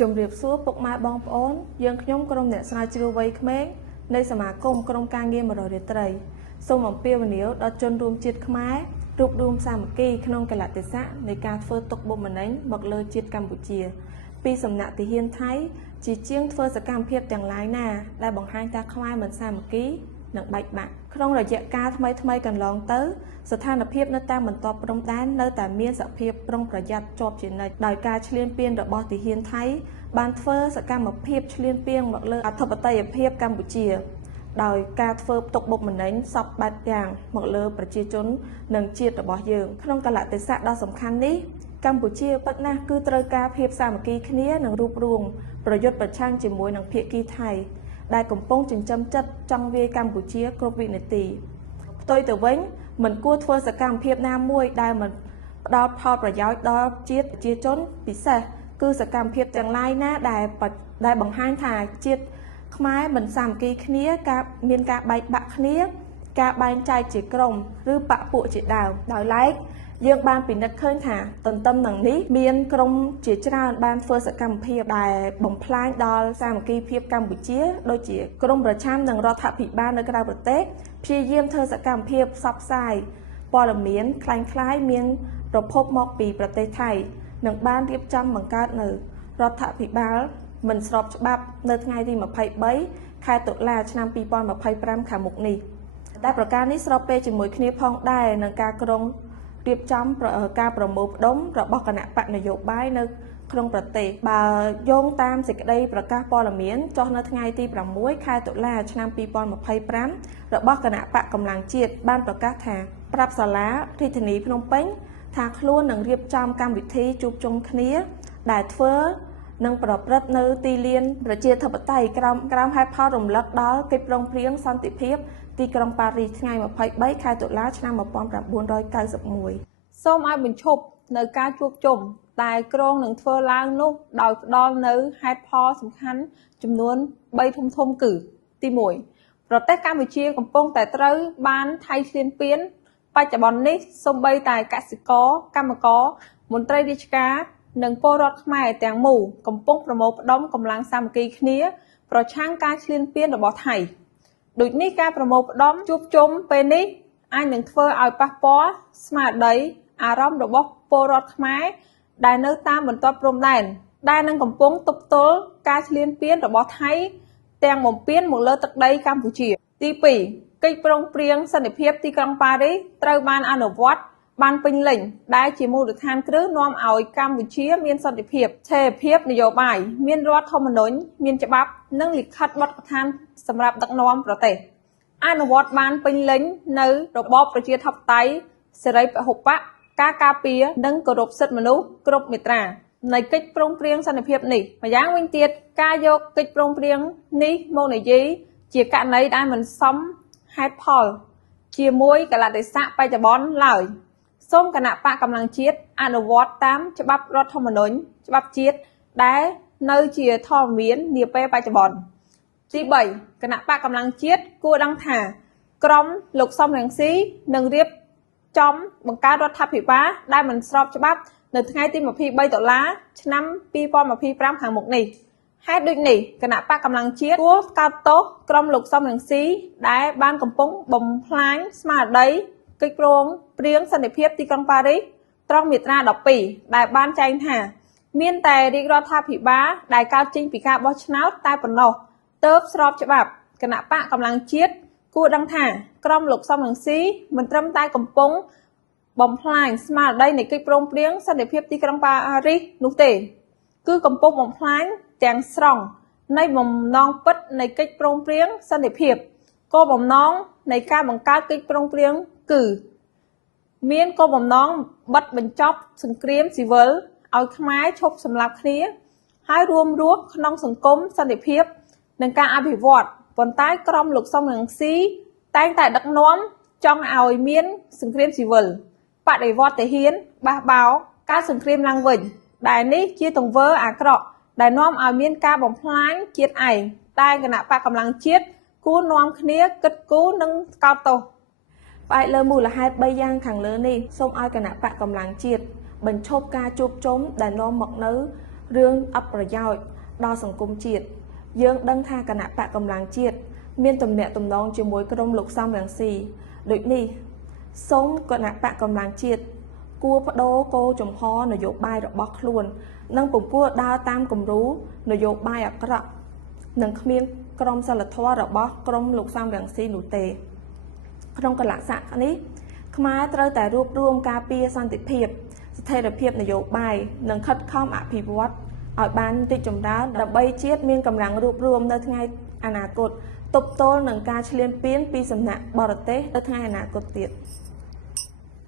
ជំរាបសួរពុកម៉ែបងប្អូនយើងខ្ញុំក្រុមអ្នកស្រាវជ្រាវវ័យក្មេងនៃសមាគមក្រុមការងារ100រាត្រីសូមអំពាវនាវដល់ជនរួមជាតិខ្មែររួបរวมសាមគ្គីក្នុងកលៈទេសៈនៃការធ្វើទុកបុកម្នេញមកលើជាតិកម្ពុជាពីសំណាក់ទាហានថៃជាជាងធ្វើសកម្មភាពទាំងឡាយណាដែលបង្ហាញថាខ្មែរមិនសាមគ្គីនិងបែកបាក់ក្នុងរយៈកាលថ្មីកន្លងទៅស្ថានភាពនៅតាមបន្ទាប់ព្រំដែននៅតែមានសភាពប្រុងប្រយ័ត្នជាប់ជានិច្ចដោយការឈ្លានពានរបស់ទាហានថៃបានធ្វើសកម្មភាពឈ្លានពានមកលើអធិបតេយ្យភាពកម្ពុជាដោយការធ្វើទុកបុកម្នេញសពបែបយ៉ាងមកលើប្រជាជននិងជាតិរបស់យើងក្នុងកលៈទេសៈដ៏សំខាន់នេះកម្ពុជាពិតណាស់គឺត្រូវការភាពសាមគ្គីគ្នានិងរួបរวมប្រយុទ្ធប្រឆាំងជាមួយនឹងភាគីថៃដែលកំពុងចិញ្ចឹមចិត្តចង់វាយកម្ពុជាគ្រប់វិនាទីផ្ទុយទៅវិញមិនគួរធ្វើសកម្មភាពណាមួយដែលមិនផ្ដល់ផលប្រយោជន៍ដល់ជាតិប្រជាជនពិសេសគឺសកម្មភាពទាំងឡាយណាដែលបង្ហាញថាជាតិខ្មែរមិនសាមគ្គីគ្នាមានការបែកបាក់គ្នាការបែងចែកជាក្រុមឬបកពួកជាដើមដោយឡែកយើងបានពិនិត្យឃើញថាទន្ទឹមនឹងនេះមានក្រុមជាច្រើនបានធ្វើសកម្មភាពដែលបំផ្លាញដល់សាមគ្គីភាពកម្ពុជាដូចជាក្រុមប្រឆាំងនឹងរដ្ឋាភិបាលនៅក្រៅប្រទេសព្យាយាមធ្វើសកម្មភាពផ្សព្វផ្សាយព័ត៌មានคล้ายៗមានប្រភពមកពីប្រទេសថៃនិងបានរៀបចំបង្កើតនៅរដ្ឋាភិបាលមិនស្របច្បាប់នៅថ្ងៃទី23ខែតុលាឆ្នាំ2025ខាងមុខនេះតែប្រការនេះស្របពេលជាមួយគ្នាផងដែរនឹងការក្រុងរៀបចំការប្រមូលផ្ដុំរបស់គណៈបកនយោបាយនៅក្នុងប្រទេសបើយោងតាមសេចក្តីប្រកាសព័ត៌មានចុះនៅថ្ងៃទី6ខែតុលាឆ្នាំ2025របស់គណៈបកកម្លាំងជាតិបានប្រកាសថាប្រាប់សាលារាជធានីភ្នំពេញថាខ្លួននឹងរៀបចំកម្មវិធីជួបជុំគ្នាដែលធ្វើនឹងប្រព្រឹត្តនៅទីលានប្រជាធិបតេយ្យក្រោមហេតុផលរំលឹកដល់កិច្ចព្រមព្រៀងសន្តិភាពទីក្រុងប៉ារីសថ្ងៃ23ខែតុលាឆ្នាំ1991សូមឲ្យបញ្ឈប់នៅការជួបជុំតែក្រុងនឹងធ្វើឡើងនោះដោយផ្ដល់នៅហេតុផលសំខាន់ចំនួន3ធំគឺទី1ប្រទេសកម្ពុជាកំពុងតែត្រូវបានថៃឈ្លានពានបច្ចុប្បន្ននេះសូម្បីតែកសិករកម្មករមន្ត្រីរាជការនិងពលរដ្ឋខ្មែរទាំងមូលកំពុងប្រមូលផ្ដុំកម្លាំងសាមគ្គីគ្នាប្រឆាំងការឈ្លានពានរបស់ថៃដូចនេះការប្រមូលផ្ដុំជួបជុំពេលនេះអាចនឹងធ្វើឲ្យប៉ះពាល់ស្មារតីអារម្មណ៍របស់ពលរដ្ឋខ្មែរដែលនៅតាមបន្ទាត់ព្រំដែនដែលនឹងកំពុងទប់ទល់ការឈ្លានពានរបស់ថៃទាំងបំពេញមកលើទឹកដីកម្ពុជាទី2កិច្ចព្រមព្រៀងសន្តិភាពទីក្រុងប៉ារីសត្រូវបានអនុវត្តបានពេញលេញដែលជាមូលដ្ឋានគ្រឹះនាំឲ្យកម្ពុជាមានសន្តិភាពស្ថិរភាពនយោបាយមានរដ្ឋធម្មនុញ្ញមានច្បាប់និងលិខិតបទដ្ឋានសម្រាប់ដឹកនាំប្រទេសអនុវត្តបានពេញលេញនៅរបបប្រជាធិបតេយ្យសេរីពហុបកការការពារនិងគោរពសិទ្ធិមនុស្សគ្រប់មាត្រានៃកិច្ចព្រមព្រៀងសន្តិភាពនេះម្យ៉ាងវិញទៀតការយកកិច្ចព្រមព្រៀងនេះមកនិយាយជាករណីដែលមិនសមហេតុផលជាមួយកលៈទេសៈបច្ចុប្បន្នឡើយសូមគណៈបកកម្លាំងជាតិអនុវត្តតាមច្បាប់រដ្ឋធម្មនុញ្ញច្បាប់ជាតិដែលនៅជាធម្មមាននាពេលបច្ចុប្បន្នទី3គណៈបកកម្លាំងជាតិគួរដឹងថាក្រមលោកសំរងស៊ីនឹងរៀបចំបង្កើតរដ្ឋាភិបាលដែលមិនស្របច្បាប់នៅថ្ងៃទី23ដុល្លារឆ្នាំ2025ខាងមុខនេះហេតុដូចនេះគណៈបកកម្លាំងជាតិគួរស្កាត់ទោសក្រមលោកសំរងស៊ីដែលបានកំពុងបំផ្លាញស្មារតីកិច្ចព្រមព្រៀងសន្តិភាពទីក្រុងប៉ារីសត្រង់មាត្រា12ដែលបានចែងថាមានតែរាជរដ្ឋាភិបាលដែលកើតចេញពីការបោះឆ្នោតតែប៉ុណ្ណោះទើបស្របច្បាប់គណៈបកកម្លាំងជាតិគួរដឹងថាក្រមលោកសំរងស៊ីមិនត្រឹមតែកំពុងបំផ្លាញស្មារតីនៃកិច្ចព្រមព្រៀងសន្តិភាពទីក្រុងប៉ារីសនោះទេគឺកំពុងបំផ្លាញទាំងស្រុងនៃបំណងពិតនៃកិច្ចព្រមព្រៀងសន្តិភាពគោលបំណងនៃការបង្កើតកិច្ចព្រមព្រៀងគឺមានគោលបំណងបិទបញ្ចប់សង្គ្រាមស៊ីវិលឲ្យខ្មែរឈប់សម្លាប់គ្នាហើយរួមរស់ក្នុងសង្គមសន្តិភាពនិងការអភិវឌ្ឍប៉ុន្តែក្រមលោកសំរងស៊ីតែងតែដឹកនាំចង់ឲ្យមានសង្គ្រាមស៊ីវិលបដិវត្តទាហានបះបោរការសង្គ្រាមឡើងវិញដែលនេះជាទង្វើអាក្រក់ដែលនាំឲ្យមានការបំផ្លាញជាតិឯងតែគណៈបកកម្លាំងជាតិគួរនាំគ្នាគិតគូរនិងស្កោតទោសផ្អែកលើមូលហេតុ3យ៉ាងខាងលើនេះសូមឲ្យគណៈបកកម្លាំងជាតិបញ្ឈប់ការជួបជុំដែលនាំមកនៅ រឿងអបប្រយោជន៍ដល់សង្គមជាតិយើងដឹងថាគណៈបកកម្លាំងជាតិមានទំនាក់ទំនងជាមួយក្រុមលោកសំរងស៊ីដូចនេះសូមគណៈបកកម្លាំងជាតិគួរបដូរគោលចំហនយោបាយរបស់ខ្លួននិងពពុះដើរតាមគំរូនយោបាយអាក្រក់និងគ្មានក្រមសីលធម៌របស់ក្រុមលោកសំរងស៊ីនោះទេក្នុងកលៈស័កនេះខ្មែរត្រូវតែរួបរวมការពារសន្តិភាពស្ថិរភាពនយោបាយនិងខិតខំអភិវឌ្ឍឲ្យបានរីកចម្រើនដើម្បីជាតិមានកម្លាំងរួបរวมនៅថ្ងៃអនាគតទប់ទល់នឹងការឈ្លានពានពីសំណាក់បរទេសនៅថ្ងៃអនាគតទៀត